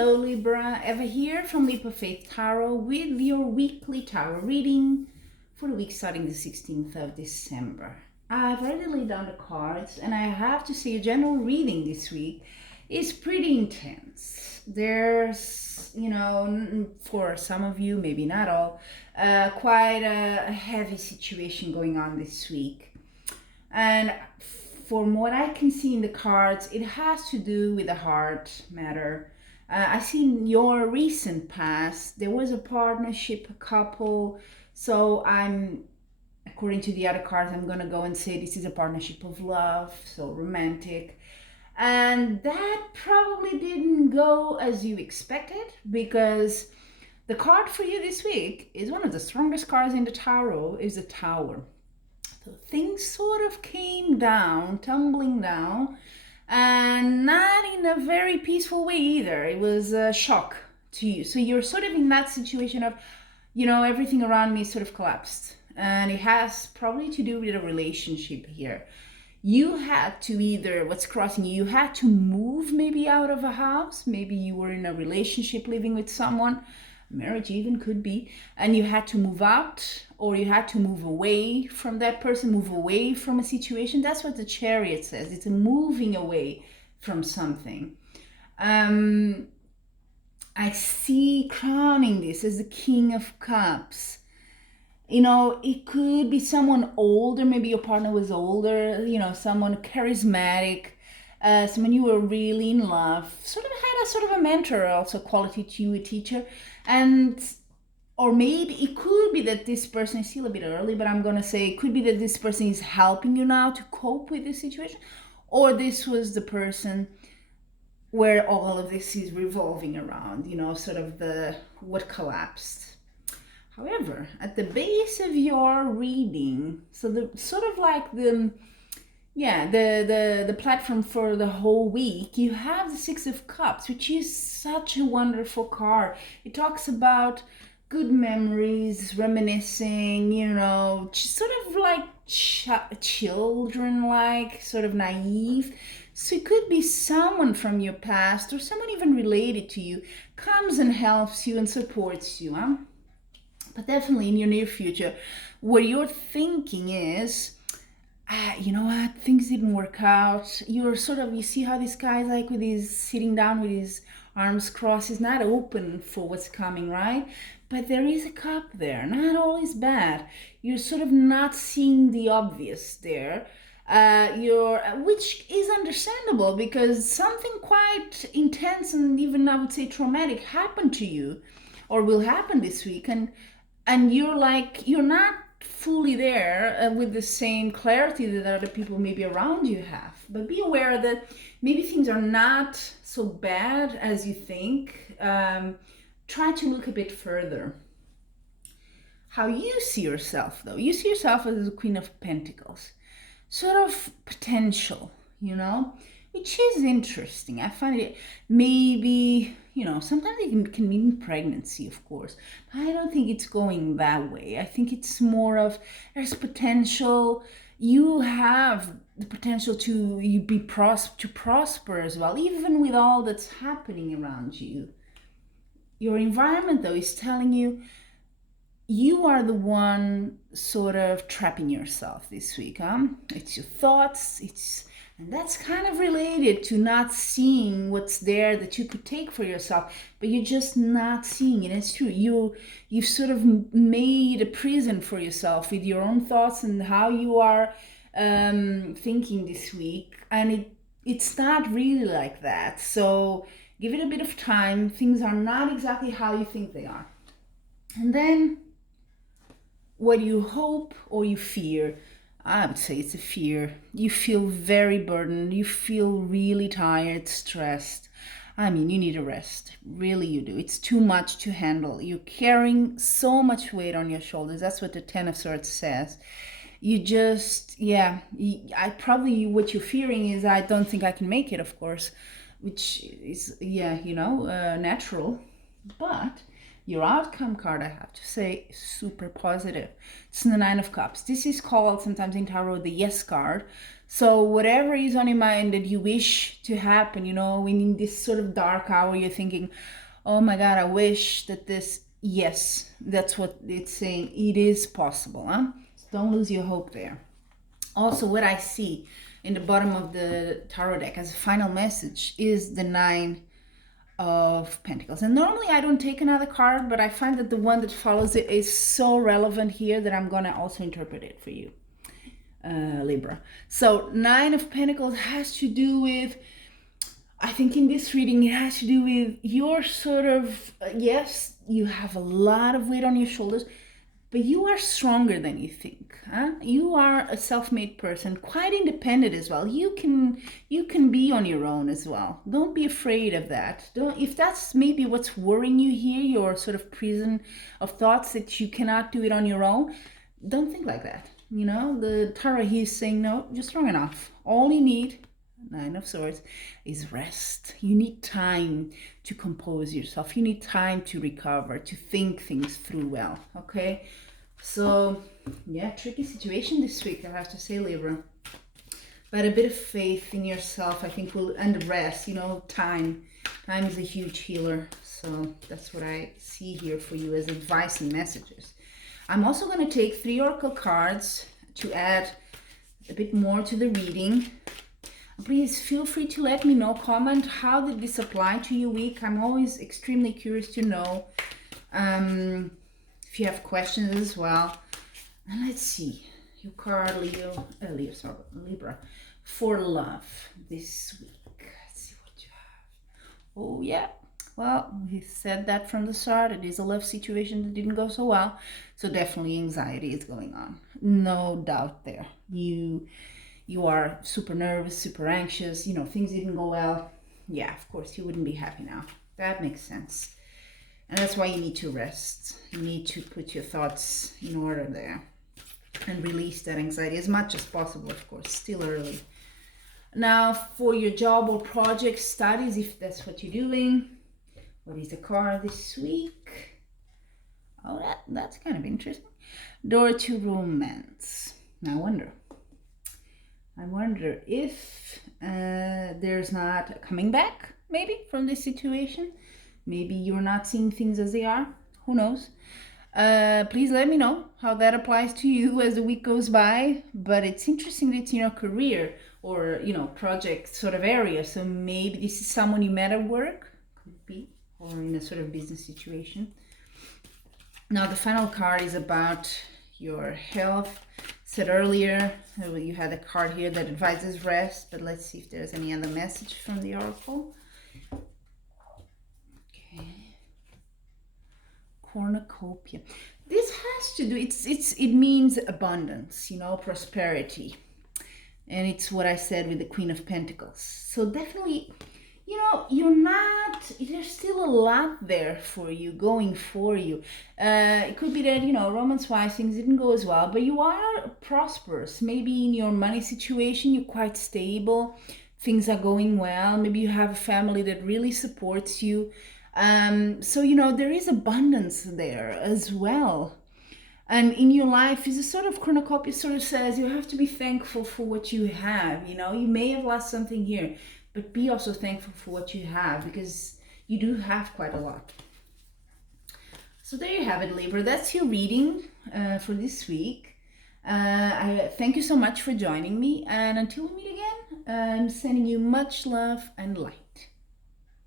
Hello Libra, Eva here from Libra Faith Tarot with your weekly tarot reading for the week starting the 16th of December. I've already laid down the cards and I have to say a general reading this week is pretty intense. There's, for some of you, maybe not all, quite a heavy situation going on this week. And from what I can see in the cards, it has to do with the heart matter. I see in your recent past, there was a partnership, a couple. So according to the other cards, I'm going to go and say this is a partnership of love, so romantic. And that probably didn't go as you expected, because the card for you this week is one of the strongest cards in the tarot, is the Tower. So things sort of came down, tumbling down, and not in a very peaceful way either. It was a shock to you. So you're sort of in that situation of, everything around me sort of collapsed. And it has probably to do with a relationship here. You had to what's crossing you had to move maybe out of a house. Maybe you were in a relationship living with someone. Marriage even could be, and you had to move out, or you had to move away from that person, move away from a situation. That's what the Chariot says. It's a moving away from something. I see crowning this as the King of Cups. It could be someone older. Maybe your partner was older, someone charismatic, someone you were really in love, sort of a mentor, also quality to you, a teacher. Or maybe it could be that this person is still a bit early, but I'm going to say it could be that this person is helping you now to cope with this situation, or this was the person where all of this is revolving around, sort of what collapsed. However, at the base of your reading, so the sort of like the platform for the whole week, you have the Six of Cups, which is such a wonderful card. It talks about good memories, reminiscing, sort of like children-like, sort of naive. So it could be someone from your past, or someone even related to you, comes and helps you and supports you. But definitely in your near future, what you're thinking is, you know what, things didn't work out. You see how this guy's like with his sitting down with his arms crossed, he's not open for what's coming, right? But there is a cup there, not all is bad. You're sort of not seeing the obvious there, which is understandable, because something quite intense and even, I would say, traumatic happened to you or will happen this week, and you're not fully there with the same clarity that other people maybe around you have. But be aware that maybe things are not so bad as you think. Try to look a bit further. How you see yourself, though. You see yourself as the Queen of Pentacles. Sort of potential, which is interesting. I find it maybe, sometimes it can mean pregnancy, of course. But I don't think it's going that way. I think it's more of there's potential. You have the potential to prosper as well, even with all that's happening around you. Your environment, though, is telling you you are the one sort of trapping yourself this week. It's your thoughts, and that's kind of related to not seeing what's there that you could take for yourself, but you're just not seeing it. It's true. You've sort of made a prison for yourself with your own thoughts and how you are thinking this week, and it's not really like that. So give it a bit of time. Things are not exactly how you think they are. And then what you hope or you fear, I would say it's a fear. You feel very burdened. You feel really tired, stressed. You need a rest. Really, you do. It's too much to handle. You're carrying so much weight on your shoulders. That's what the Ten of Swords says. You just, what you're fearing is, I don't think I can make it, of course, which is, natural. But your outcome card, I have to say, is super positive. It's the Nine of Cups. This is called sometimes in tarot the yes card. So whatever is on your mind that you wish to happen, when in this sort of dark hour, you're thinking, oh my God, I wish that this, yes, that's what it's saying. It is possible, huh? So don't lose your hope there. Also, what I see in the bottom of the tarot deck as a final message is the 9 of Pentacles. And normally I don't take another card, but I find that the one that follows it is so relevant here that I'm going to also interpret it for you, Libra. So 9 of Pentacles has to do with, I think in this reading, it has to do with your sort of, yes, you have a lot of weight on your shoulders, but you are stronger than you think. Huh? You are a self-made person, quite independent as well. You can be on your own as well. Don't be afraid of that. If that's maybe what's worrying you here, your sort of prison of thoughts that you cannot do it on your own, don't think like that. The tarot here is saying, no, you're strong enough. All you need, 9 of Swords, is rest. You need time to compose yourself. You need time to recover, to think things through well, okay? So, yeah, tricky situation this week, I have to say, Libra. But a bit of faith in yourself, I think, and rest, time. Time is a huge healer. So that's what I see here for you as advice and messages. I'm also going to take 3 oracle cards to add a bit more to the reading. Please feel free to let me know, comment, how did this apply to your week? I'm always extremely curious to know if you have questions as well. And let's see, your card, Libra, for love this week. Let's see what you have. Oh, yeah. Well, he said that from the start. It is a love situation that didn't go so well. So definitely anxiety is going on. No doubt there. You are super nervous, super anxious, things didn't go well. Yeah, of course, you wouldn't be happy now. That makes sense. And that's why you need to rest. You need to put your thoughts in order there and release that anxiety as much as possible, of course, still early. Now, for your job or project studies, if that's what you're doing, what is the card this week? Oh, that's kind of interesting. Door to romance. Now, I wonder if there's not a coming back, maybe, from this situation. Maybe you're not seeing things as they are. Who knows? Please let me know how that applies to you as the week goes by. But it's interesting that it's in your career or, project sort of area. So maybe this is someone you met at work, could be, or in a sort of business situation. Now, the final card is about your health. Said earlier, you had a card here that advises rest, but let's see if there's any other message from the oracle. Okay. Cornucopia. This has to do, it means abundance, prosperity. And it's what I said with the Queen of Pentacles. So definitely, you're not, there's still a lot there for you, going for you. It could be that, romance-wise, things didn't go as well, but you are prosperous. Maybe in your money situation, you're quite stable. Things are going well. Maybe you have a family that really supports you. So, there is abundance there as well. And in your life is a sort of cornucopia, sort of says you have to be thankful for what you have. You may have lost something here, but be also thankful for what you have, because you do have quite a lot. So there you have it, Libra. That's your reading for this week. I thank you so much for joining me. And until we meet again, I'm sending you much love and light.